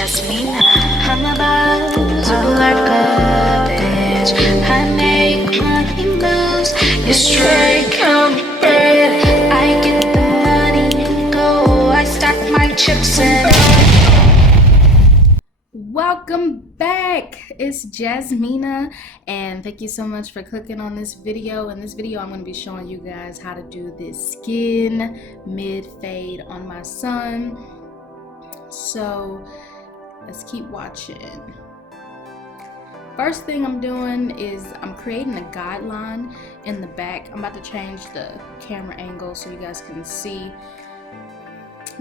Jasmine. I'm about to work a bitch. I make money moves. You straight come bread. I get the money and go. I stack my chips and Welcome back. It's Jasmina, and thank you so much for clicking on this video. In this video, I'm going to be showing you guys how to do this skin mid fade on my son. So let's keep watching. First thing I'm doing is I'm creating a guideline in the back. I'm about to change the camera angle so you guys can see.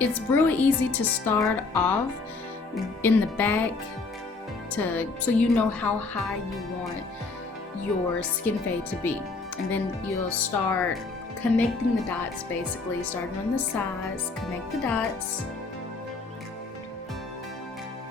It's really easy to start off in the back so you know how high you want your skin fade to be, and then you'll start connecting the dots, basically starting on the sides. Connect the dots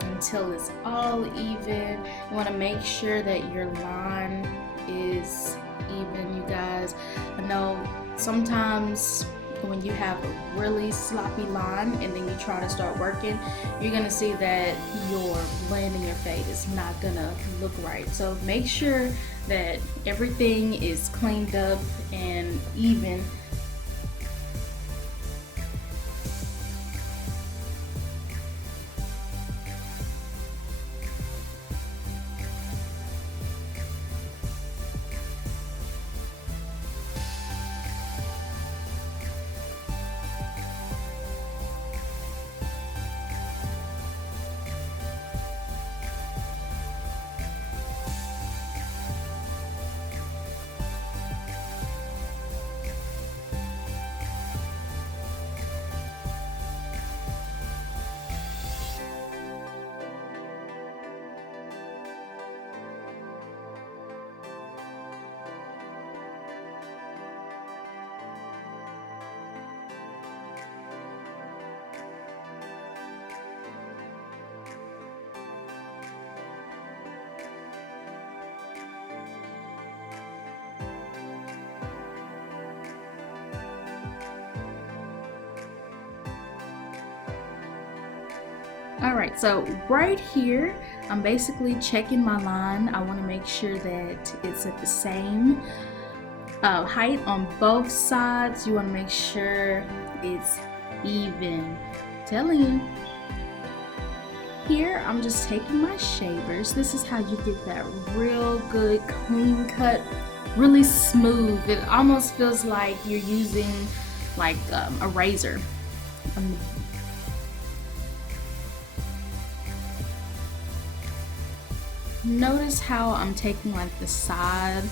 until it's all even. You want to make sure that your line is even, you guys. I know sometimes when you have a really sloppy line and then you try to start working, you're gonna see that your blend in your fade is not gonna look right. So make sure that everything is cleaned up and even. Alright, so right here, I'm basically checking my line. I want to make sure that it's at the same height on both sides. You want to make sure it's even. I'm telling you. Here, I'm just taking my shavers. This is how you get that real good clean cut, really smooth. It almost feels like you're using like a razor. Notice how I'm taking like the side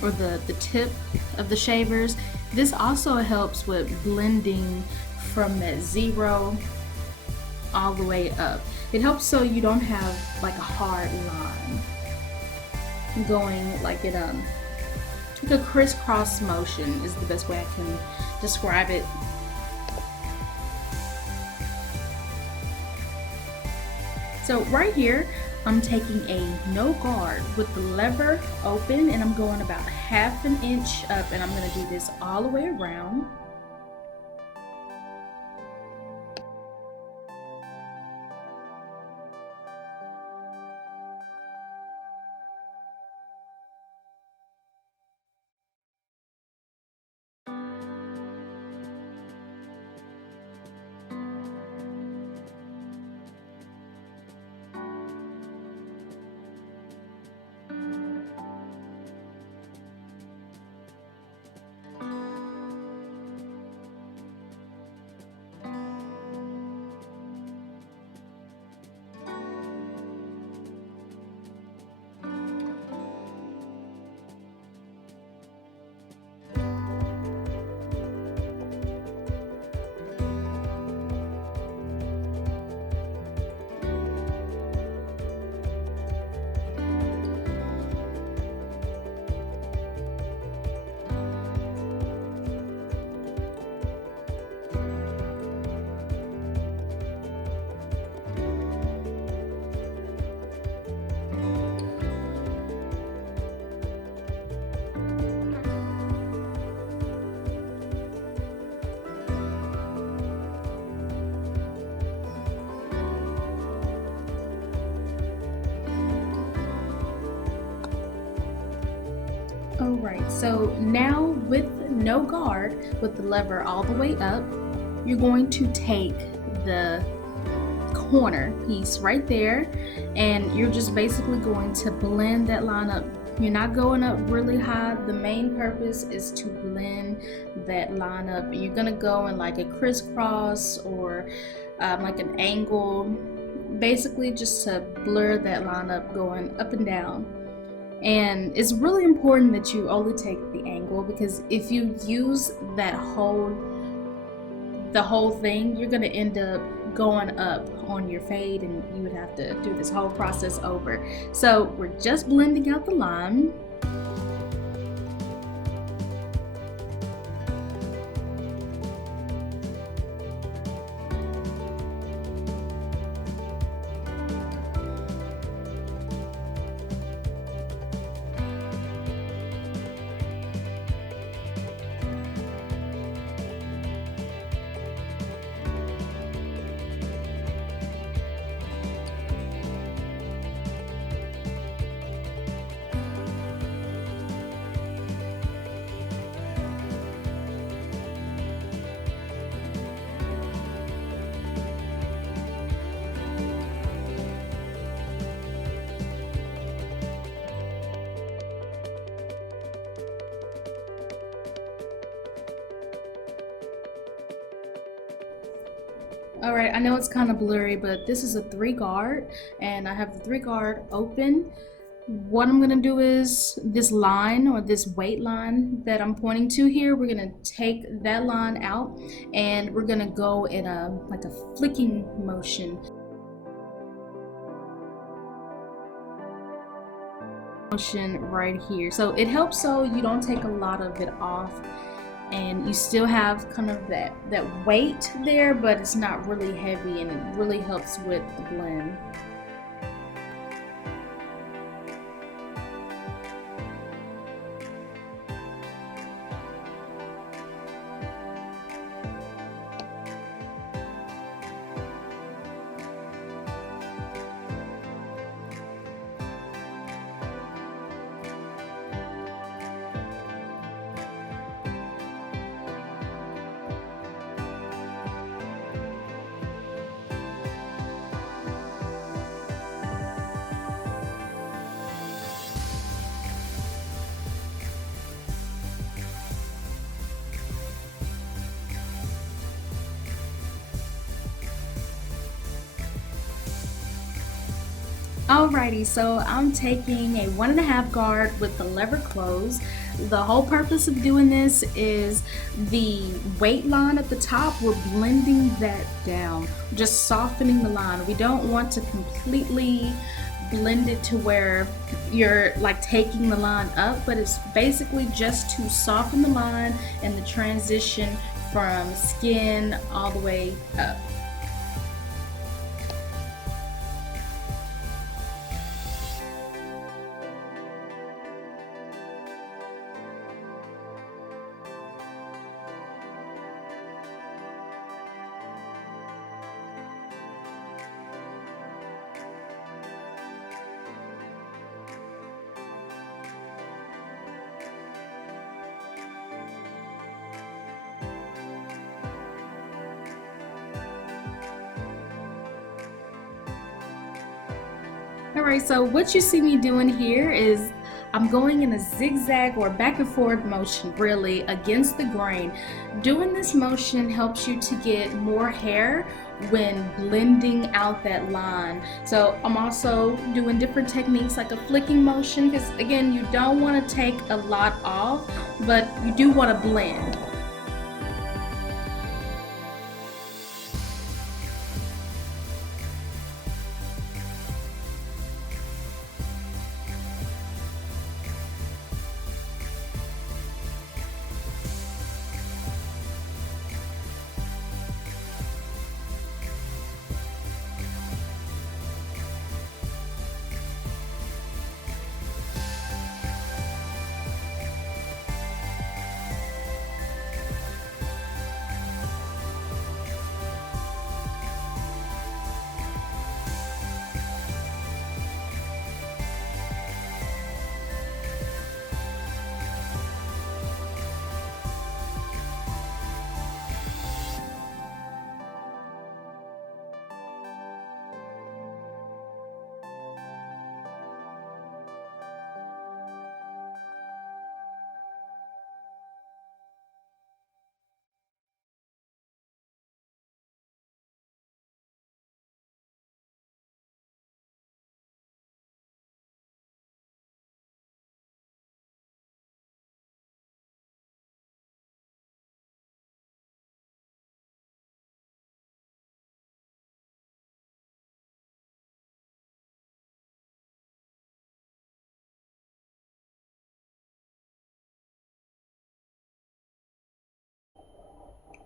or the tip of the shavers. This also helps with blending from that zero all the way up. It helps so you don't have like a hard line going like it like a crisscross motion is the best way I can describe it. So right here, I'm taking a no guard with the lever open, and I'm going about 1/2 inch up, and I'm going to do this all the way around. Alright, so now with no guard, with the lever all the way up, you're going to take the corner piece right there, and you're just basically going to blend that line up. You're not going up really high. The main purpose is to blend that line up. You're gonna go in like a crisscross or like an angle, basically just to blur that line up going up and down. And it's really important that you only take the angle, because if you use the whole thing, you're gonna end up going up on your fade, and you would have to do this whole process over. So we're just blending out the line. Alright, I know it's kind of blurry, but this is a 3 guard, and I have the 3 guard open. What I'm gonna do is this line, or this weight line that I'm pointing to here, we're gonna take that line out, and we're gonna go in like a flicking motion right here. So it helps so you don't take a lot of it off, and you still have kind of that weight there, but it's not really heavy, and it really helps with the blend. Alrighty, so I'm taking a 1.5 guard with the lever closed. The whole purpose of doing this is the weight line at the top, we're blending that down, just softening the line. We don't want to completely blend it to where you're like taking the line up, but it's basically just to soften the line and the transition from skin all the way up. Alright, so what you see me doing here is I'm going in a zigzag or back and forth motion, really, against the grain. Doing this motion helps you to get more hair when blending out that line. So I'm also doing different techniques like a flicking motion, because again, you don't want to take a lot off, but you do want to blend.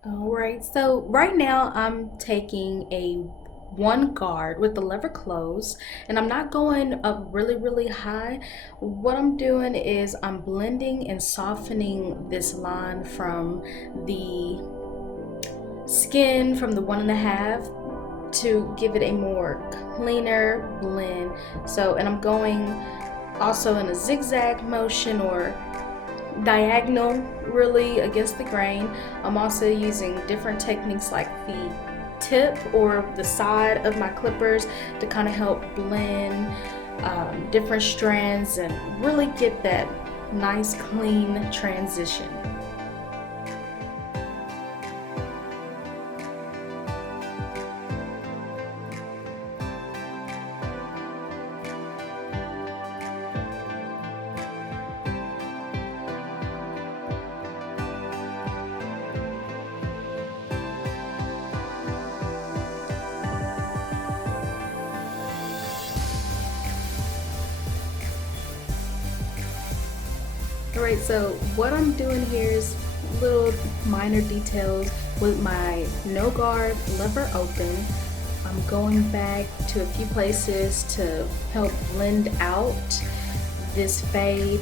All right, so right now I'm taking a one guard with the lever closed, and I'm not going up really high. What I'm doing is I'm blending and softening this line from the skin from the 1.5 to give it a more cleaner blend. So, and I'm going also in a zigzag motion or diagonal, really against the grain. I'm also using different techniques like the tip or the side of my clippers to kind of help blend different strands and really get that nice clean transition. Alright, so what I'm doing here is little minor details with my no guard lever open. I'm going back to a few places to help blend out this fade.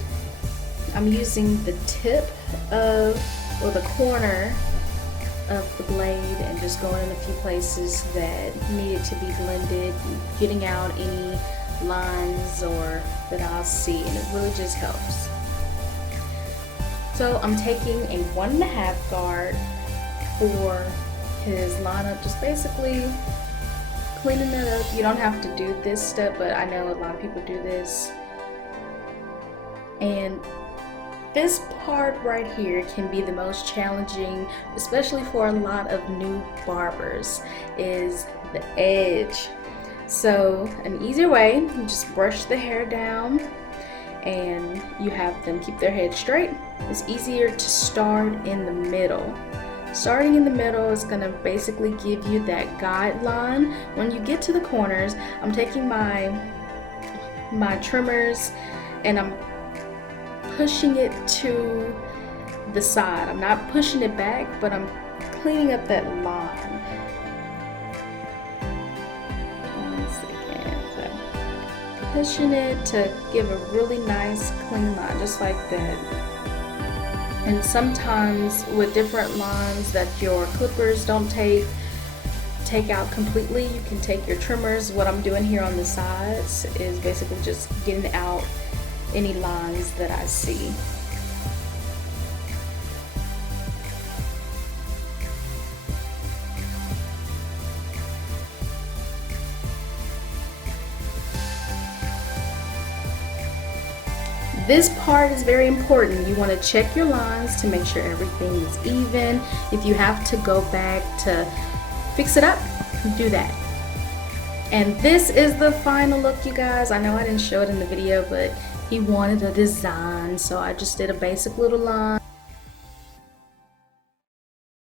I'm using the tip of, or the corner of the blade and just going in a few places that needed to be blended, getting out any lines or that I'll see, and it really just helps. So I'm taking a 1.5 guard for his lineup, just basically cleaning it up. You don't have to do this step, but I know a lot of people do this. And this part right here can be the most challenging, especially for a lot of new barbers, is the edge. So an easier way, you just brush the hair down and you have them keep their head straight. It's easier to start in the middle. Starting in the middle is going to basically give you that guideline. When you get to the corners, I'm taking my trimmers and I'm pushing it to the side. I'm not pushing it back, but I'm cleaning up that line. Pushing it to give a really nice clean line, just like that. And sometimes with different lines that your clippers don't take out completely, you can take your trimmers. What I'm doing here on the sides is basically just getting out any lines that I see. This part is very important. You want to check your lines to make sure everything is even. If you have to go back to fix it up, do that. And this is the final look, you guys. I know I didn't show it in the video, but he wanted a design, so I just did a basic little line.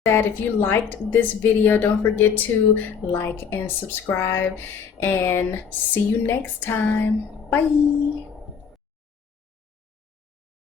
If you liked this video, don't forget to like and subscribe, and see you next time. Bye.